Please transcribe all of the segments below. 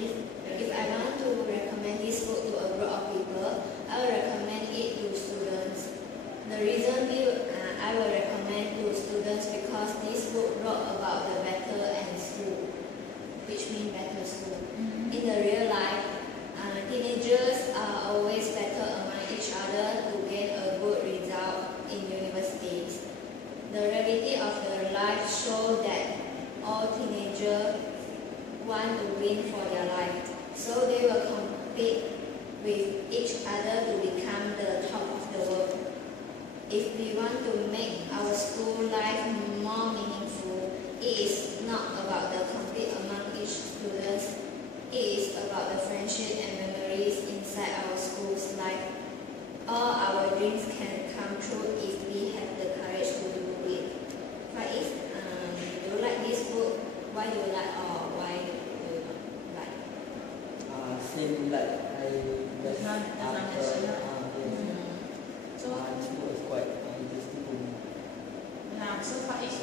If I want to recommend this book to a group of people, I will recommend it to students. The reason I will recommend to students because this book wrote about the better and school, which means better school. In the real life, teenagers are always better among each other to gain a good result in universities. The reality of their life shows that all teenagers want to win for their life, so they will compete with each other to become the top of the world. If we want to make our school life more meaningful, it is not about the compete among each student. It is about the friendship and memories inside our school's life. All our dreams can come true if we have the courage to do it. Faiz, do you like this book? Why do you like or why do you not like? Same like I just after So this book is quite interesting for me. so Faiz,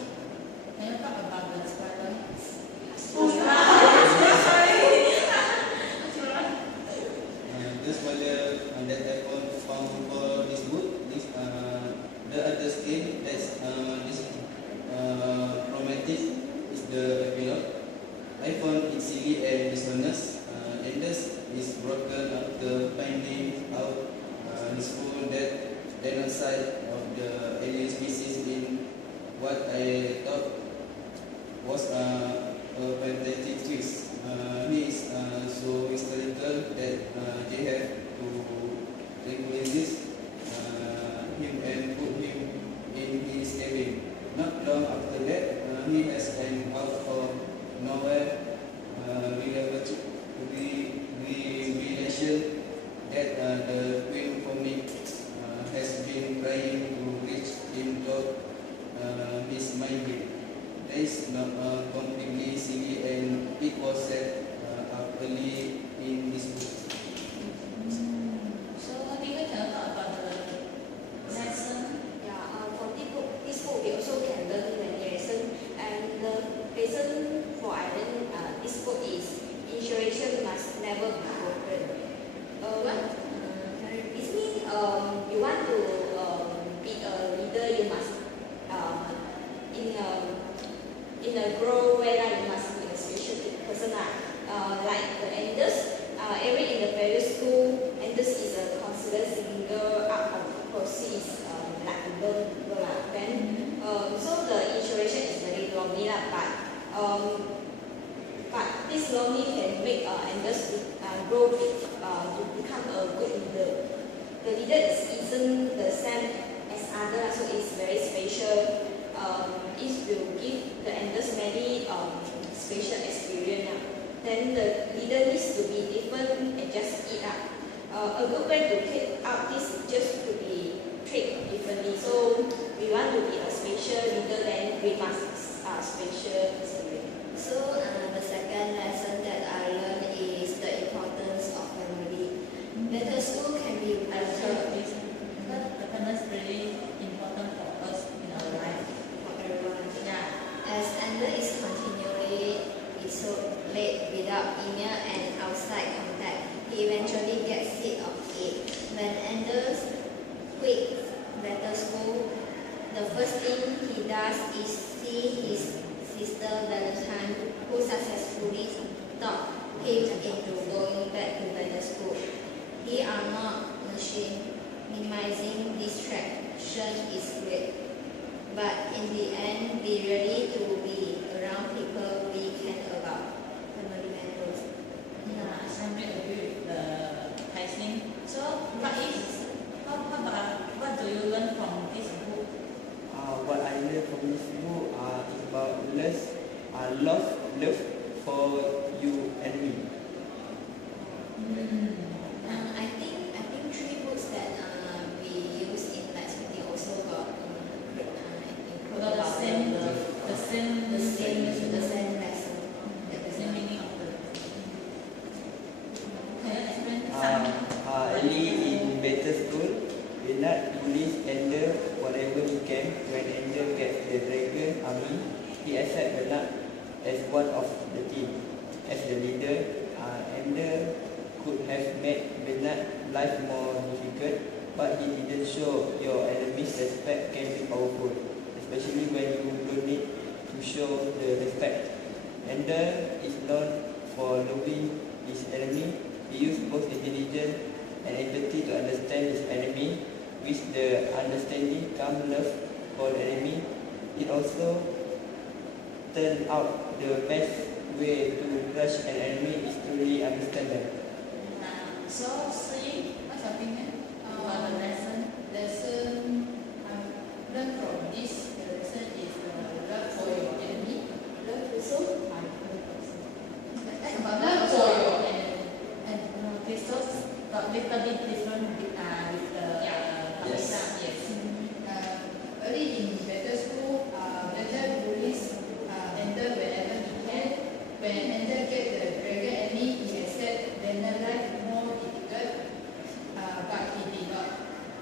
can you talk about the spoiler? The spoiler that I found for this book is the other skin that's this romantic is the epilogue. I found it silly and dishonest. Ender'S is broken after finding out the school that genocide of the alien species in what I thought was a fantastic twist. He is so historical that they have to tranquilize him and put him in his cabin. Not long after that, he has an out of nowhere revelation that the Queen Comic has been trying to reach into his mind. That is not completely silly and it was set up early in this book. So David, can you talk about the lesson? For this book we also can learn many lessons. And the lesson for I learn this book is inspiration must never be broken. This means you want to be a leader, you must in a grow where you must be a special person. Like the Ender'S, in the various school, Ender'S is a considered single art of process, like learn. Then, so the inspiration is very lonely, but this lonely can make Ender'S grow big to become a good leader. The leader isn't the same as others, so it's very special. It will give the Ender'S many special experience. Then the leader needs to be different and just eat up. A good way to take out this is just to be treated differently. So we want to be a special leader, then we must special experience. So the second lesson that I learned is the importance of family. Better school can be better. The family is really important for us in our life. For everyone. Yeah. As Ender is continually isolate without inner and outside contact, he eventually gets sick of it. When Ender quits better school, the first thing he does is see his sister Valentine, who successfully taught him into going back to better school. He are not machine. Minimizing distraction is great, but in the end, be ready to be around people we care about. Family members. Yeah, I strongly agree with the Tyson. So, what do you learn from this book? What I learned from this book is about love for you and me. I think three books that we use in LAX2018 also got included The same the same lesson. the same meaning of the. Can you explain some? Early in better school, Renat bullies Ender whatever he can. When Ender gets the dragon army, he accepts Renat as one of the team. As the leader, Ender could have made Bernard's life more difficult, but he didn't show your enemy's respect can be powerful, especially when you don't need to show the respect. Ender is known for loving his enemy. He used both intelligence and empathy to understand his enemy. With the understanding comes love for the enemy. It also turned out the best way to crush an enemy is to really understand them. So, see, what's your opinion about the lesson? Lesson learned from this lesson is love for your enemy. Love also. About Love for your enemy. and this was got little bit different with the Yes. Yes. Early in better school, better bullies Ender wherever he can. When Ender get the dragon enemy, he accept Ender life more difficult, but he did not.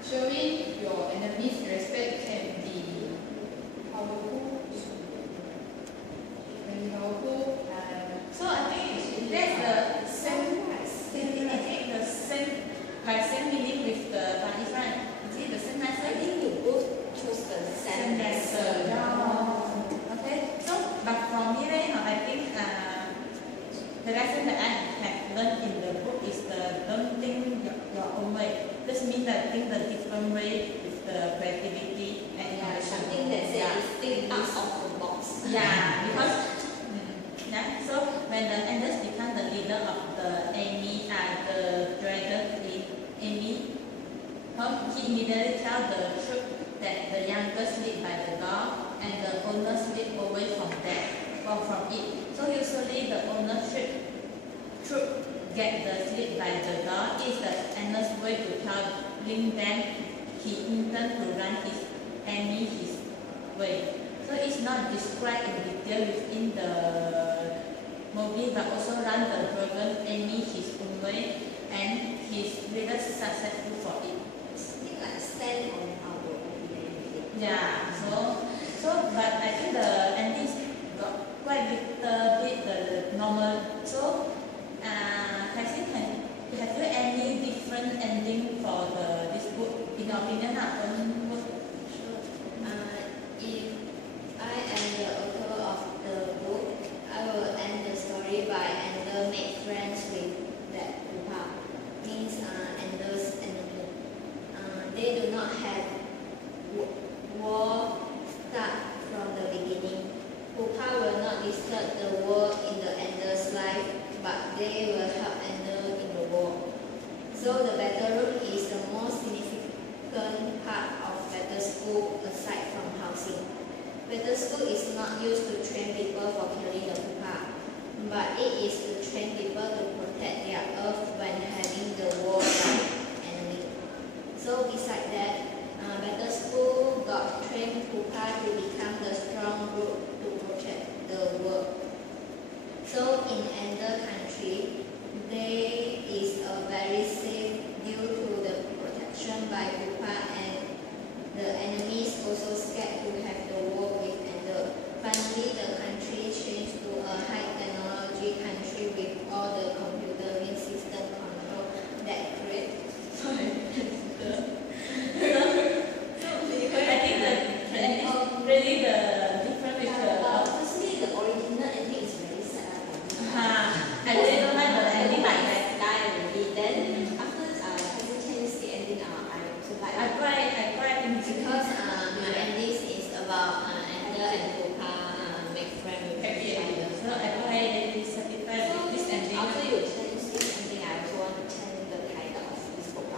Showing your enemy's respect can be powerful. Very powerful. So I think that's the same. I think the same meaning with the Paris, right? Is it the same I lesson? think you both chose the same lesson. Okay. So, but for me, I think the lesson that I have learned in the book is the don't think your own way. This means that think the different way with the creativity and Yeah, innovation. something that Yeah. says think out of the box. Yeah, because so when the Ender's become the leader of the Amy and the dragon Amy, he immediately tell the troop that the youngest sleep by the door and the owner sleep away from that or from it. So usually the owner troop get the sleep by the door is the Ender's way to telling them he intend to run his Amy his way. So it's not described in detail within the movie, but also run the dragon Amy his own way, and he's really successful for it. Something like stand on our opinion. Yeah. But I think the ending got quite little bit the normal. So, Cassie, have you any different ending for this book in your opinion? Sure. If I am the author of the book, I will end the story by Ender make friends with that Pupa. Means Ender's enemy. They do not have war start from the beginning. Pupa will not disturb the war in the Ender's life, but they will help Ender in the war. So the battle room is the most significant part of battle school aside from housing. Battle school is not used to train people for killing the Pupa, but it is to train people to protect their earth when having the war with enemy. So beside that, battle school got trained Pupa to become the strong group to protect the world. So in Ender country, there is a very safe due to the protection by Pupa, and the enemies also scared to have the war with Ender. Finally, the country changed to a high technology country with all the computer system control that create. I think the ending really the different with the. Firstly, the original ending is very sad. I really don't like the ending like that. Die already. Then after Cousin changed the ending, I also like. I cried in Because my ending is about Ender and Pupa make friends with happy each ending. other. So I cried satisfied with this ending. After you change this ending, I also want to change the title of this book.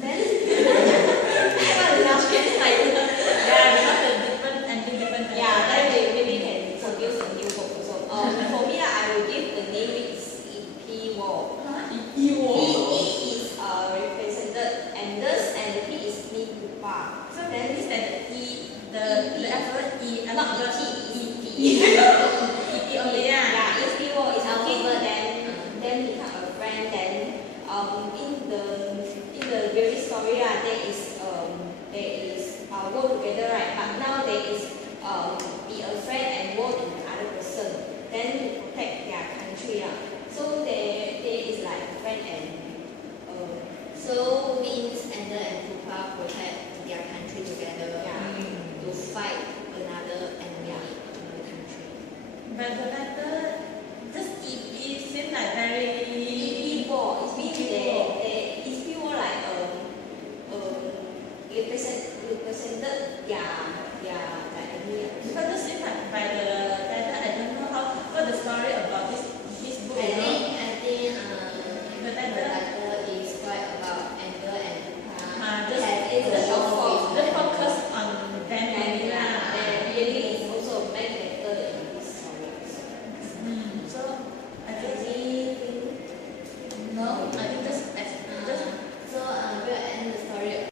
Then I want to now change title. Yeah, because the different ending, different. Yeah, then we maybe can produce a new book also. For me, I will give the name is EP War. E is represented Ender's and the P is me Pupa. So then is that the alphabet E, Not alphabet EP. EP only, yeah. Yeah, EP War is alphabet, then become a friend. Then in the very story, there is go together, right? But now there is